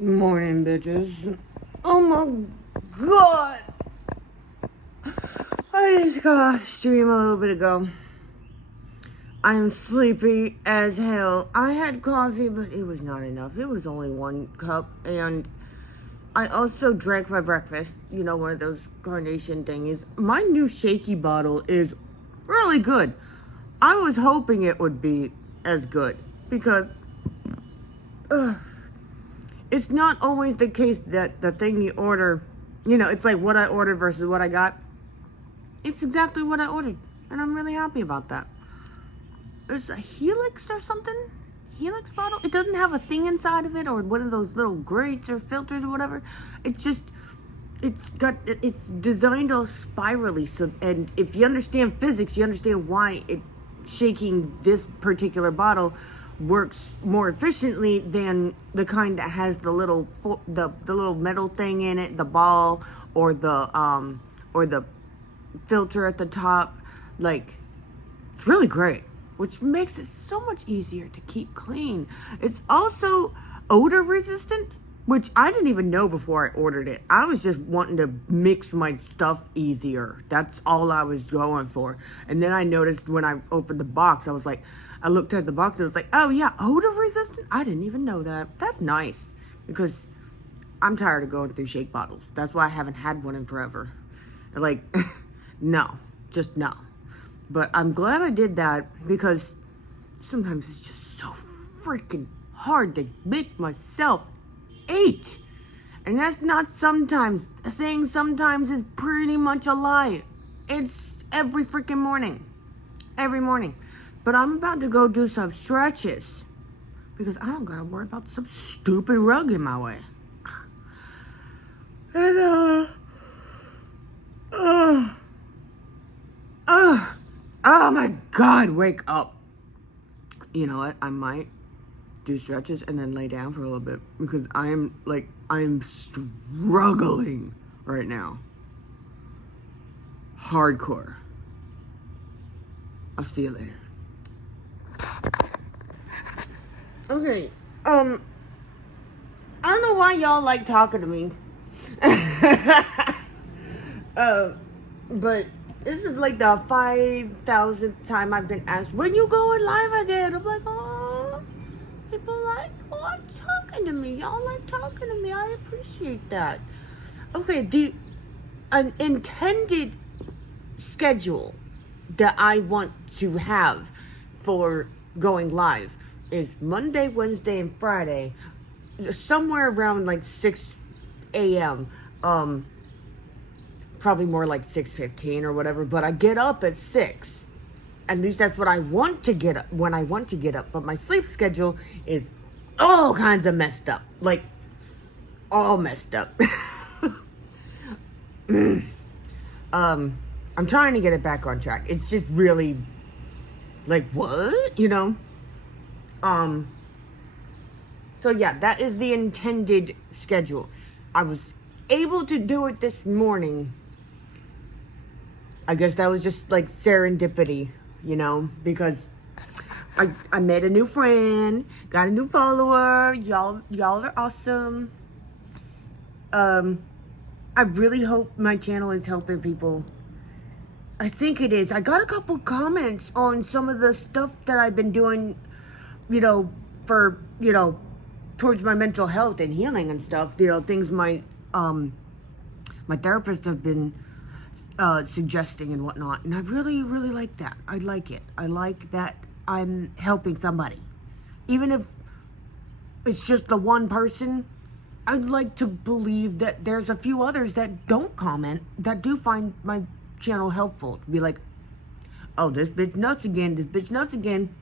Morning, bitches. Oh my god! I just got off stream a little bit ago. I'm sleepy as hell. I had coffee, but it was not enough. It was only 1 cup, and I also drank my breakfast. You know, one of those carnation thingies. My new shaky bottle is really good. I was hoping it would be as good because it's not always the case that the thing you order, it's like what I ordered versus what I got. It's exactly what I ordered, and I'm really happy about that. It's a Helix or something. Helix bottle. It doesn't have a thing inside of it or one of those little grates or filters or whatever. It's designed all spirally. So, and if you understand physics, you understand why shaking this particular bottle works more efficiently than the kind that has the little metal thing in it, the ball or the filter at the top. Like, it's really great, which makes it so much easier to keep clean. It's also odor resistant, which I didn't even know before I ordered it. I was just wanting to mix my stuff easier. That's all I was going for. And then I noticed when I opened the box, I looked at the box and it was like, oh yeah, odor resistant? I didn't even know that. That's nice, because I'm tired of going through shake bottles. That's why I haven't had one in forever. Like, no, just no. But I'm glad I did that, because sometimes it's just so freaking hard to make myself eat. And that's not sometimes. Saying sometimes is pretty much a lie. It's every freaking morning. Every morning. But I'm about to go do some stretches, because I don't gotta worry about some stupid rug in my way. And, oh my god, wake up. You know what? I might do stretches and then lay down for a little bit, because I'm struggling right now. Hardcore. I'll see you later. Okay, I don't know why y'all like talking to me. But this is like the 5,000th time I've been asked, when you going live again? I'm like, oh, people like talking to me. Y'all like talking to me. I appreciate that. Okay, an intended schedule that I want to have for going live is Monday, Wednesday, and Friday, somewhere around like 6 a.m. Probably more like 6:15 or whatever, but I get up at 6. At least that's what I want to get up, when I want to get up. But my sleep schedule is all kinds of messed up. Like, all messed up. I'm trying to get it back on track. It's just really, like, what? So yeah, that is the intended schedule. I was able to do it this morning. I guess that was just like serendipity, because I made a new friend, got a new follower. Y'all are awesome. I really hope my channel is helping people. I think it is. I got a couple comments on some of the stuff that I've been doing, for, towards my mental health and healing and stuff. Things my therapist have been suggesting and whatnot. And I really, really like that. I like it. I like that I'm helping somebody. Even if it's just the one person, I'd like to believe that there's a few others that don't comment that do find my channel helpful. Be like, oh, this bitch nuts again. This bitch nuts again.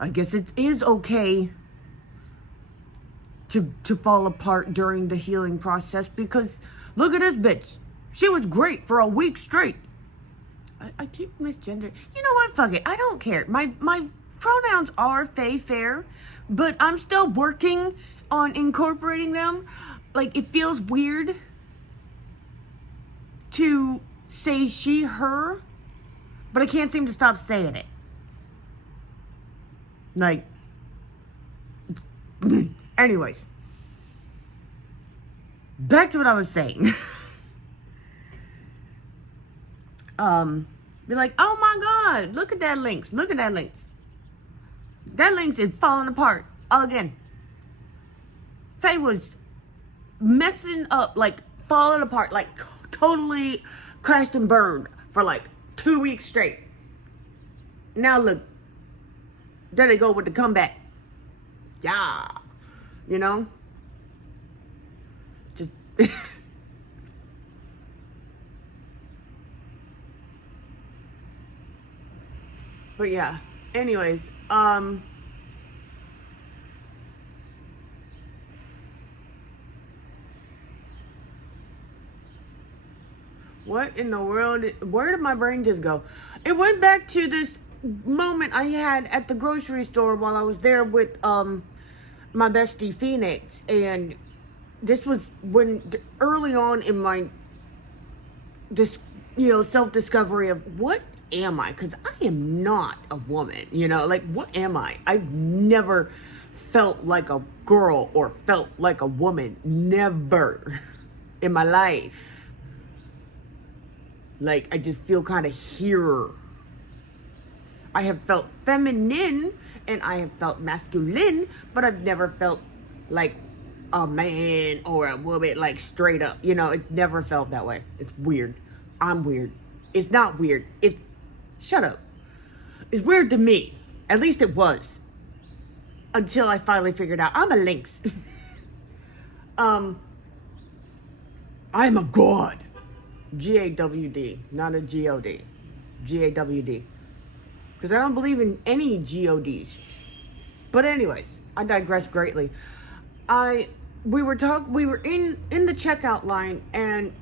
I guess it is okay to fall apart during the healing process, because look at this bitch. She was great for a week straight. I keep misgender. You know what? Fuck it. I don't care. My pronouns are Faye Fair, but I'm still working on incorporating them. Like, it feels weird to say she, her, but I can't seem to stop saying it. Like, Anyways, back to what I was saying. Be like, oh my God, look at that links. Look at that links. That links is falling apart again. Faye was messing up, like falling apart, like totally crashed and burned for like 2 weeks straight. Now look, there they go with the comeback. Yeah, you know, just but yeah. Anyways, what in the world? Where did my brain just go? It went back to this moment I had at the grocery store while I was there with my bestie Phoenix, and this was when early on in my self-discovery of what am I? Because I am not a woman, like what am I? I've never felt like a girl or felt like a woman, never in my life. Like, I just feel kind of here. I have felt feminine and I have felt masculine, but I've never felt like a man or a woman, like straight up. It's never felt that way. It's weird. I'm weird. It's not weird. Shut up. It's weird to me. At least it was. Until I finally figured out I'm a lynx. I'm a god. G-A-W-D, not a G-O-D. G-A-W-D. Because I don't believe in any G-O-Ds. But anyways, I digress greatly. We were in the checkout line, and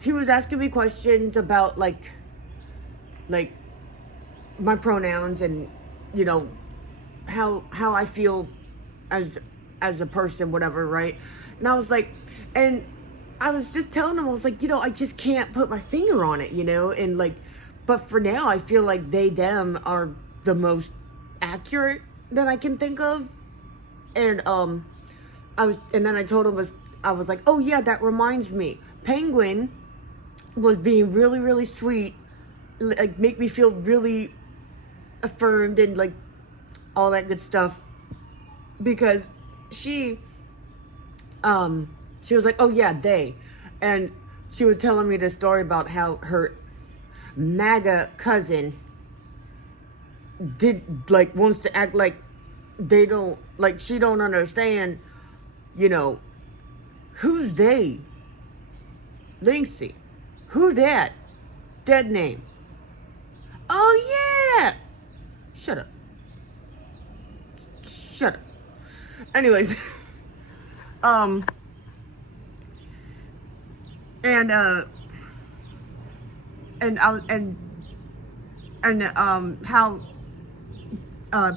he was asking me questions about like my pronouns and how I feel as a person, whatever, right? And I was like, and I was just telling him, I was like, I just can't put my finger on it, and like, but for now, I feel like they, them are the most accurate that I can think of. And and then I told him, I was like, oh yeah, that reminds me. Penguin was being really, really sweet, like make me feel really affirmed and like all that good stuff, because she was like, oh yeah, they. And she was telling me the story about how her MAGA cousin wants to act like they don't, like she don't understand, who's they? Linksy. Who that? Dead name. Oh yeah! Shut up. Shut up. Anyways, how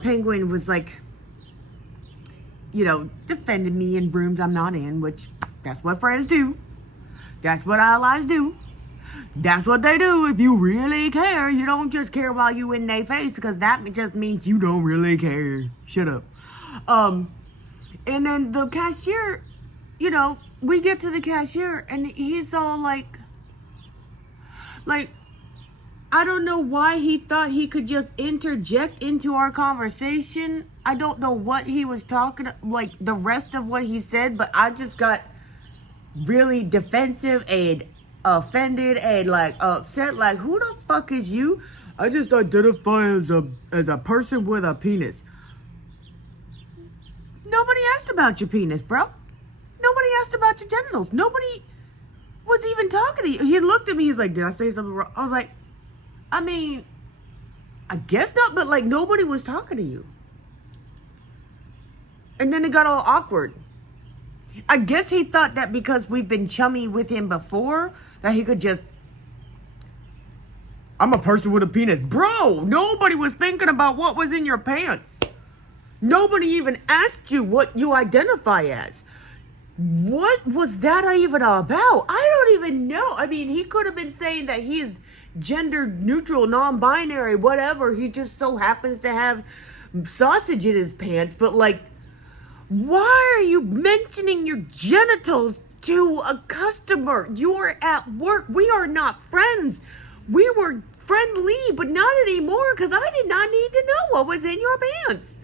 Penguin was like, defending me in rooms I'm not in, which that's what friends do. That's what allies do. That's what they do. If you really care, you don't just care while you in their face, because that just means you don't really care. Shut up. And then the cashier, we get to the cashier and he's all like, I don't know why he thought he could just interject into our conversation. I don't know what he was talking, like the rest of what he said, but I just got really defensive and offended and like upset. Like, who the fuck is you? I just identify as a person with a penis. Nobody asked about your penis, bro. Nobody asked about your genitals. Nobody was even talking to you. He looked at me, he's like, did I say something wrong? I was like, I mean, I guess not, but like nobody was talking to you. And then it got all awkward. I guess he thought that because we've been chummy with him before, that he could just, I'm a person with a penis. Bro, nobody was thinking about what was in your pants. Nobody even asked you what you identify as. What was that even about? I don't even know. I mean, he could have been saying that he's gender neutral, non-binary, whatever. He just so happens to have sausage in his pants. But like, Why are you mentioning your genitals to a customer? You're at work. We are not friends. We were friendly, but not anymore because I did not need to know what was in your pants.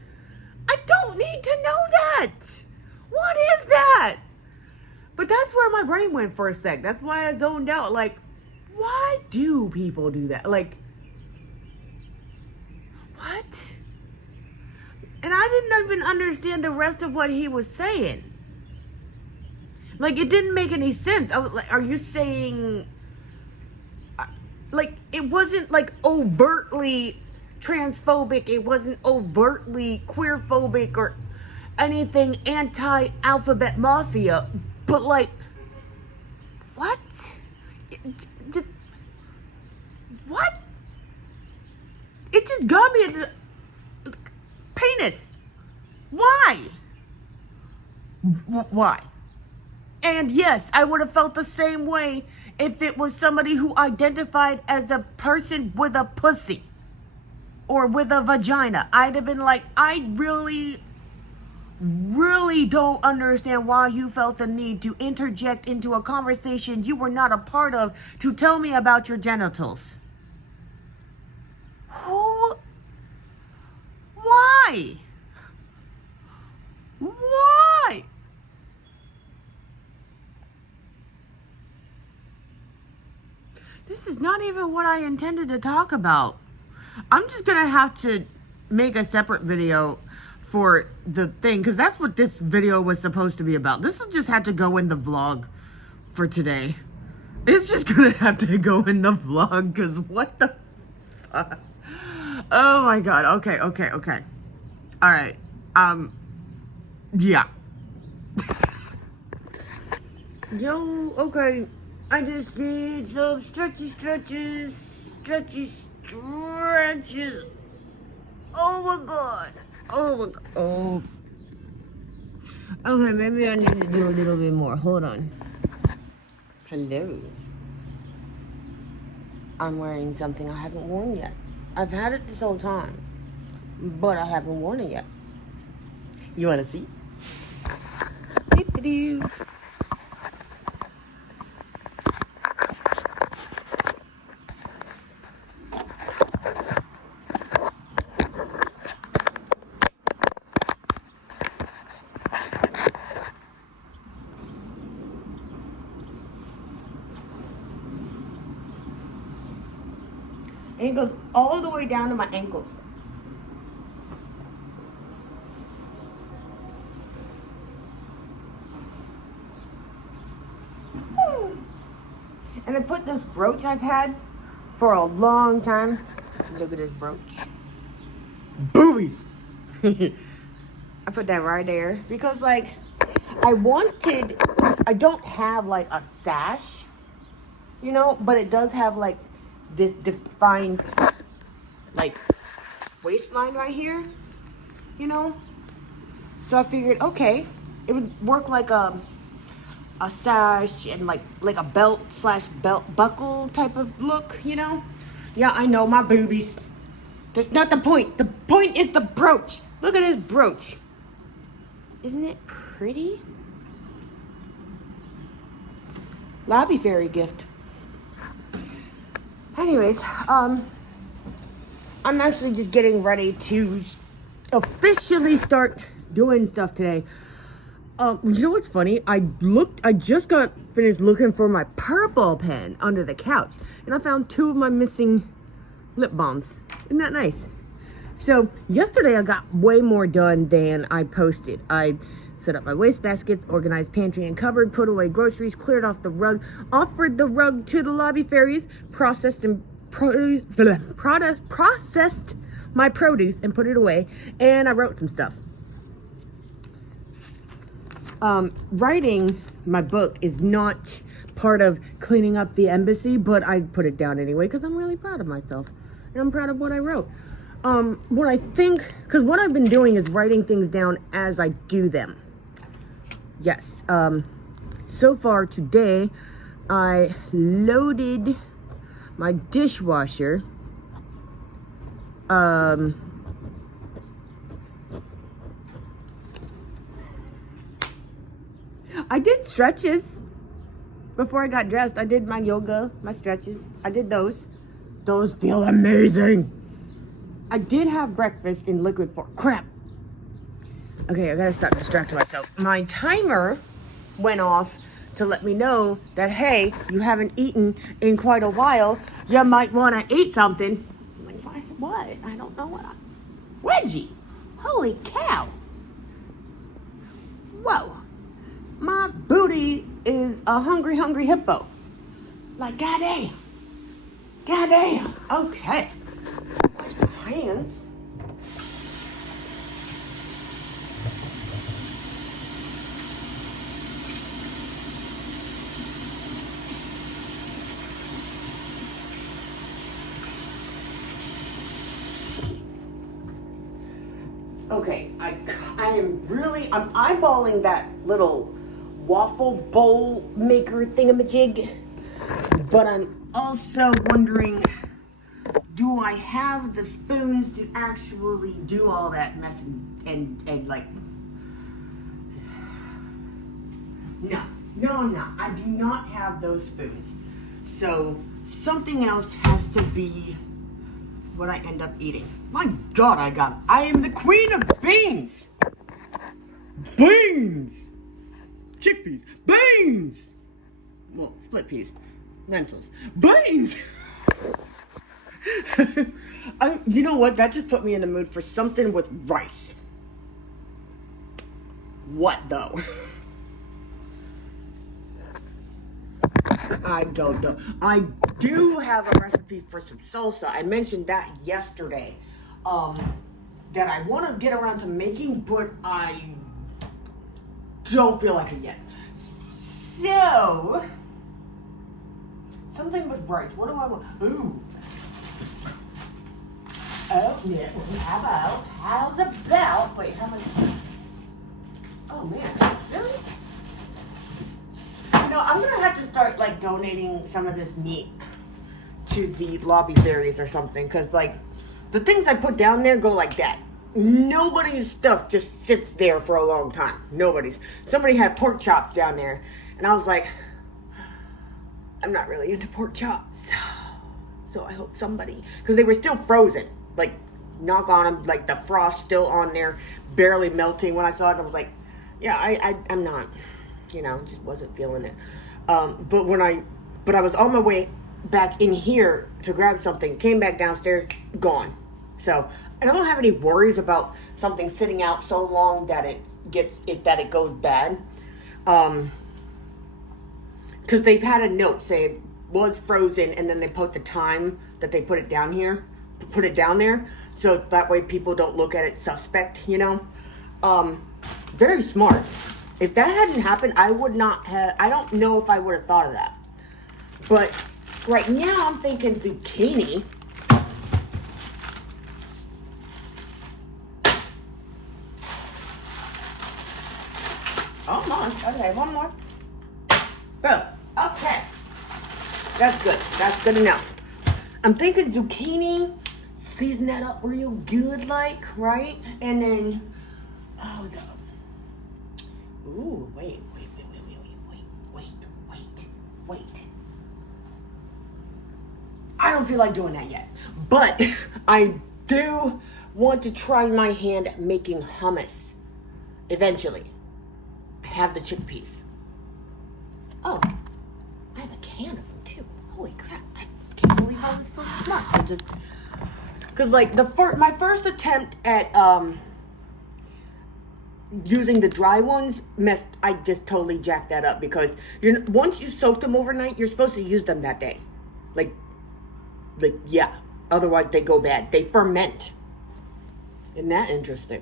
I don't need to know that. What is that? But that's where my brain went for a sec. That's why I zoned out. Like, why do people do that? Like, what? And I didn't even understand the rest of what he was saying. Like, it didn't make any sense. I was like, are you saying... Like, it wasn't, like, overtly transphobic. It wasn't overtly queerphobic or anything anti-alphabet mafia. But, like, what? Just, what? It just got me into penis. Why? Why? And yes, I would have felt the same way if it was somebody who identified as a person with a pussy or with a vagina. I'd have been like, I really don't understand why you felt the need to interject into a conversation you were not a part of to tell me about your genitals. Who? Why? Why? This is not even what I intended to talk about. I'm just gonna have to make a separate video for the thing, because that's what this video was supposed to be about. This will just have to go in the vlog for today. It's just gonna have to go in the vlog, because what the fuck? Oh my god. Okay. Alright. Yeah. Yo, okay. I just did some stretches. Oh my god. Oh. Okay, maybe I need to do a little bit more. Hold on. Hello. I'm wearing something I haven't worn yet. I've had it this whole time, but I haven't worn it yet. You wanna see? Doo-doo-doo. And it goes all the way down to my ankles. And I put this brooch I've had for a long time. Look at this brooch. Boobies! I put that right there because, like, I don't have like a sash, you know, but it does have like this defined like waistline right here, you know. So I figured, okay, it would work like a sash and like a belt/belt buckle type of look, you know. Yeah, I know, my boobies. That's not the point. The point is the brooch. Look at this brooch. Isn't it pretty? Lobby fairy gift. Anyways, I'm actually just getting ready to officially start doing stuff today. You know what's funny? I just got finished looking for my purple pen under the couch, and I found 2 of my missing lip balms. Isn't that nice? So yesterday I got way more done than I posted. I set up my wastebaskets, organized pantry and cupboard, put away groceries, cleared off the rug, offered the rug to the lobby fairies, processed my produce and put it away, and I wrote some stuff. Writing my book is not part of cleaning up the embassy, but I put it down anyway because I'm really proud of myself and I'm proud of what I wrote. What I think, because what I've been doing is writing things down as I do them. Yes. So far today, I loaded my dishwasher. I did stretches before I got dressed. I did my yoga, my stretches. I did those. Those feel amazing. I did have breakfast in liquid form. Crap. Okay, I gotta stop distracting myself. My timer went off to let me know that, hey, you haven't eaten in quite a while. You might want to eat something. What? I don't know what. Reggie, holy cow. Whoa. My booty is a hungry, hungry hippo. Like, goddamn. Goddamn. Okay. Wash my hands. Okay, I'm eyeballing that little waffle bowl maker thingamajig, but I'm also wondering, do I have the spoons to actually do all that mess and like, no, I do not have those spoons. So something else has to be what I end up eating. My God, I am the queen of beans. Beans. Chickpeas. Beans. Well, split peas. Lentils. Beans. You know what? That just put me in the mood for something with rice. What though? I don't know. I do have a recipe for some salsa. I mentioned that yesterday. That I want to get around to making, but I don't feel like it yet. So, something with rice. What do I want? Ooh. Oh, yeah. How's about, wait, how much? Oh, man. Really? No, I'm gonna have to start like donating some of this meat to the lobby fairies or something, because like the things I put down there go like that. Nobody's stuff just sits there for a long time. Somebody had pork chops down there, and I was like, I'm not really into pork chops, so I hope somebody, because they were still frozen, like knock on them, like the frost still on there, barely melting. When I saw it, I was like, yeah, I'm not. Just wasn't feeling it. But I was on my way back in here to grab something, came back downstairs, gone. So I don't have any worries about something sitting out so long that it goes bad. Because they've had a note saying it was frozen, and then they put the time that they put it down there, so that way people don't look at it suspect. Very smart. If that hadn't happened, I don't know if I would have thought of that. But right now I'm thinking zucchini. Almost. Okay, one more. Boom. Okay. That's good. That's good enough. I'm thinking zucchini, season that up real good like, right? And then, ooh, wait. I don't feel like doing that yet. But I do want to try my hand at making hummus eventually. I have the chickpeas. Oh, I have a can of them too. Holy crap. I can't believe I was so smart. Because like my first attempt at using the dry ones I just totally jacked that up, because once you soak them overnight, you're supposed to use them that day. Like yeah, otherwise they go bad. They ferment. Isn't that interesting?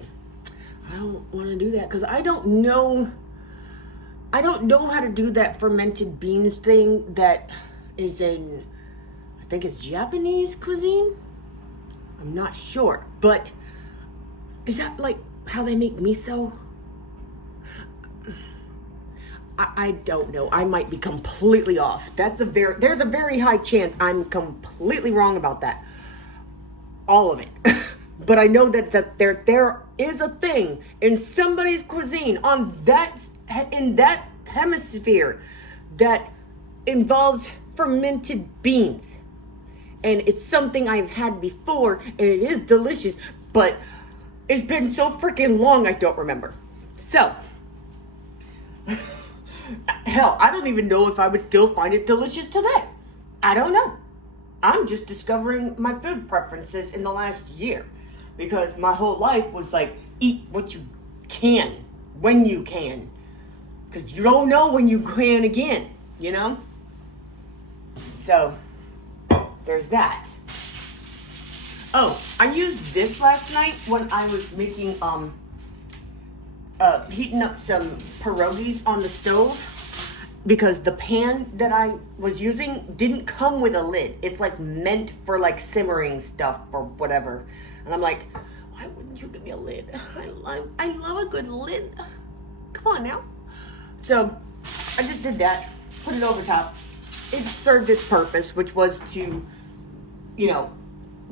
I don't want to do that because I don't know how to do that fermented beans thing that is in, I think it's Japanese cuisine. I'm not sure, but is that like how they make miso? I don't know. I might be completely off. There's a very high chance I'm completely wrong about that. All of it. But I know that there is a thing in somebody's cuisine in that hemisphere that involves fermented beans. And it's something I've had before, and it is delicious, but it's been so freaking long I don't remember. So, hell, I don't even know if I would still find it delicious today. I don't know. I'm just discovering my food preferences in the last year, because my whole life was like, eat what you can, when you can, because you don't know when you can again, you know? So, there's that. Oh, I used this last night when I was making, heating up some pierogies on the stove, because the pan that I was using didn't come with a lid. It's like meant for like simmering stuff or whatever. And I'm like, why wouldn't you give me a lid? I love a good lid. Come on now. So I just did that, put it over top. It served its purpose, which was to, you know,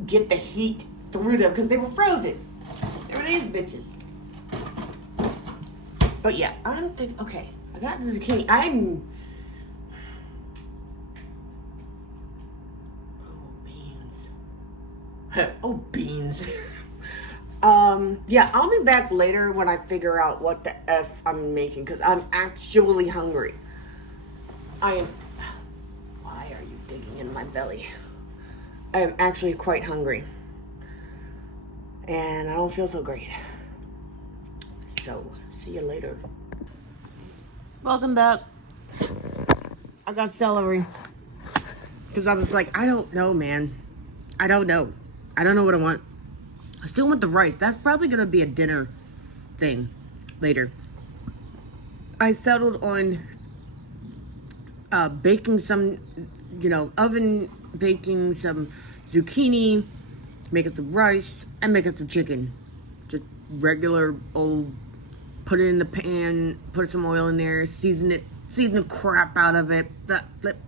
get the heat through them because they were frozen. There were these bitches. But yeah, I don't think, okay, I got the zucchini. Oh, beans. Yeah, I'll be back later when I figure out what the F I'm making, because I'm actually hungry. Why are you digging in my belly? I am actually quite hungry. And I don't feel so great. So, see you later. Welcome back. I got celery. Because I was like, I don't know, man. I don't know. I don't know what I want. I still want the rice. That's probably going to be a dinner thing later. I settled on baking some, you know, oven baking some zucchini, making some rice, and making some chicken. Just regular old, put it in the pan, put some oil in there, season the crap out of it,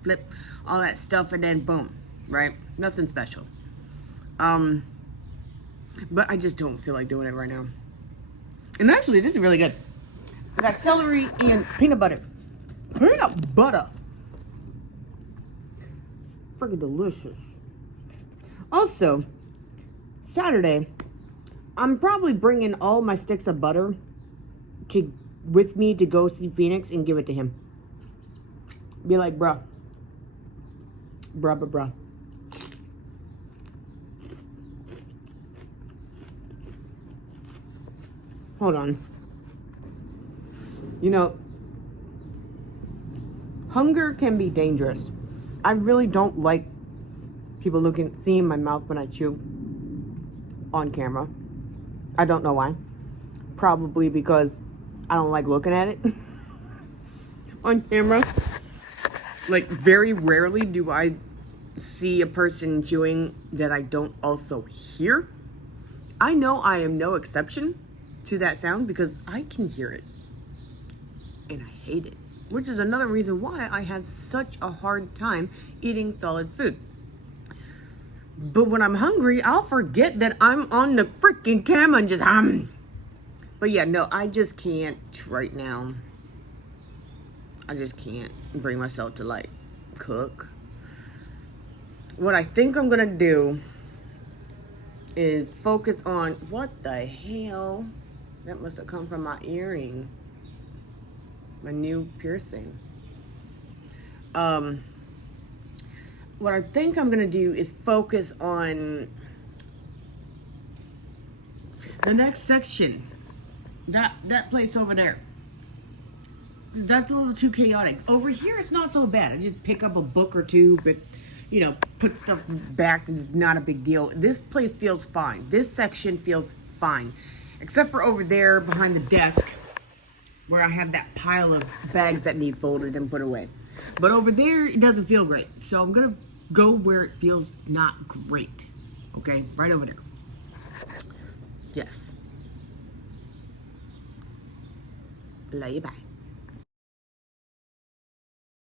flip, all that stuff, and then boom, right? Nothing special. But I just don't feel like doing it right now. And actually, this is really good. I got celery and peanut butter. Peanut butter. Freaking delicious. Also, Saturday, I'm probably bringing all my sticks of butter with me to go see Phoenix and give it to him. Be like, bruh. Bruh. Hold on. You know, hunger can be dangerous. I really don't like people seeing my mouth when I chew on camera. I don't know why. Probably because I don't like looking at it on camera. Like, very rarely do I see a person chewing that I don't also hear. I know I am no exception to that sound because I can hear it. And I hate it. Which is another reason why I have such a hard time eating solid food. But when I'm hungry, I'll forget that I'm on the freaking camera and just But yeah, no, I just can't right now. I just can't bring myself to like cook. What I think I'm gonna do is focus on, what the hell? That must have come from my earring. My new piercing. What I think I'm gonna do is focus on the next section. That place over there. That's a little too chaotic. Over here, it's not so bad. I just pick up a book or two, but you know, put stuff back, and it's not a big deal. This place feels fine. This section feels fine, except for over there behind the desk, where I have that pile of bags that need folded and put away. But over there, it doesn't feel great. So I'm gonna go where it feels not great. Okay, right over there. Yes. Love you, bye.